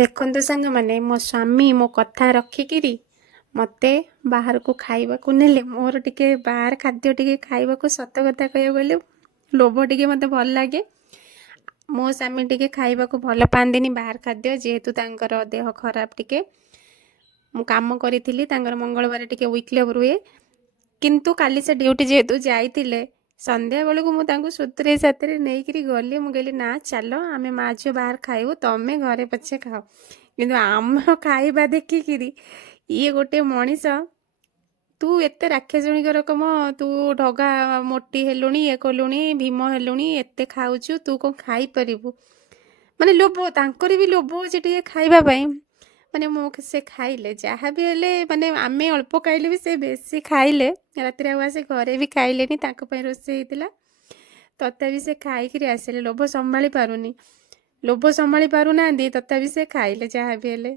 ଦେଖନ୍ତୁ ସାଙ୍ଗମାନେ, ମୋ ସ୍ୱାମୀ ମୋ କଥା ରଖିକିରି ମୋତେ ବାହାରକୁ ଖାଇବାକୁ ନେଲେ। ମୋର ଟିକେ ବାହାର ଖାଦ୍ୟ ଟିକେ ଖାଇବାକୁ, ସତ କଥା କହିବାକୁ ଗଲେ ଲୋଭ ଟିକେ ମୋତେ ଭଲ ଲାଗେ। ମୋ ସ୍ୱାମୀ ଟିକେ ଖାଇବାକୁ ଭଲ ପାଆନ୍ତିନି ବାହାର ଖାଦ୍ୟ, ଯେହେତୁ ତାଙ୍କର ଦେହ ଖରାପ ଟିକେ। ମୁଁ କାମ କରିଥିଲି, ତାଙ୍କର ମଙ୍ଗଳବାର ଟିକେ ୱିକ୍ଲି ଅଫ୍ ରୁହେ। କିନ୍ତୁ କାଲି ସେ ଡ୍ୟୁଟି ଯେହେତୁ ଯାଇଥିଲେ, ସନ୍ଧ୍ୟାବେଳକୁ ମୁଁ ତାଙ୍କୁ ସୁତୁରେଇ ସାଥିରେ ନେଇକିରି ଗଲି। ମୁଁ କହିଲି ନା ଚାଲ ଆମେ ମା ଝିଅ ବାହାର ଖାଇବୁ, ତମେ ଘରେ ପଛେ ଖାଅ। କିନ୍ତୁ ଆମ ଖାଇବା ଦେଖିକିରି ଇଏ ଗୋଟେ ମଣିଷ, ତୁ ଏତେ ରାକ୍ଷସୁଣିକ ରକମ, ତୁ ଢଗା ମୋଟି ହେଲୁଣି, ଇଏ କଲୁଣି, ଭୀମ ହେଲୁଣି, ଏତେ ଖାଉଛୁ, ତୁ କ'ଣ ଖାଇପାରିବୁ? ମାନେ ଲୋଭ, ତାଙ୍କର ବି ଲୋଭ ଅଛି ଟିକେ ଖାଇବା ପାଇଁ। ମାନେ ସେ ଖାଇଲେ ଯାହା ବି ହେଲେ, ମାନେ ଆମେ ଅଳ୍ପ ଖାଇଲେ ବି ସେ ବେଶୀ ଖାଇଲେ। ରାତିରେ ଆଉ ଆସି ଘରେ ବି ଖାଇଲେନି, ତାଙ୍କ ପାଇଁ ରୋଷେଇ ହେଇଥିଲା। ତଥାପି ସେ ଖାଇକିରି ଆସିଲେ। ଲୋଭ ସମ୍ଭାଳି ପାରୁନାହାନ୍ତି, ତଥାପି ସେ ଖାଇଲେ ଯାହା ବି ହେଲେ।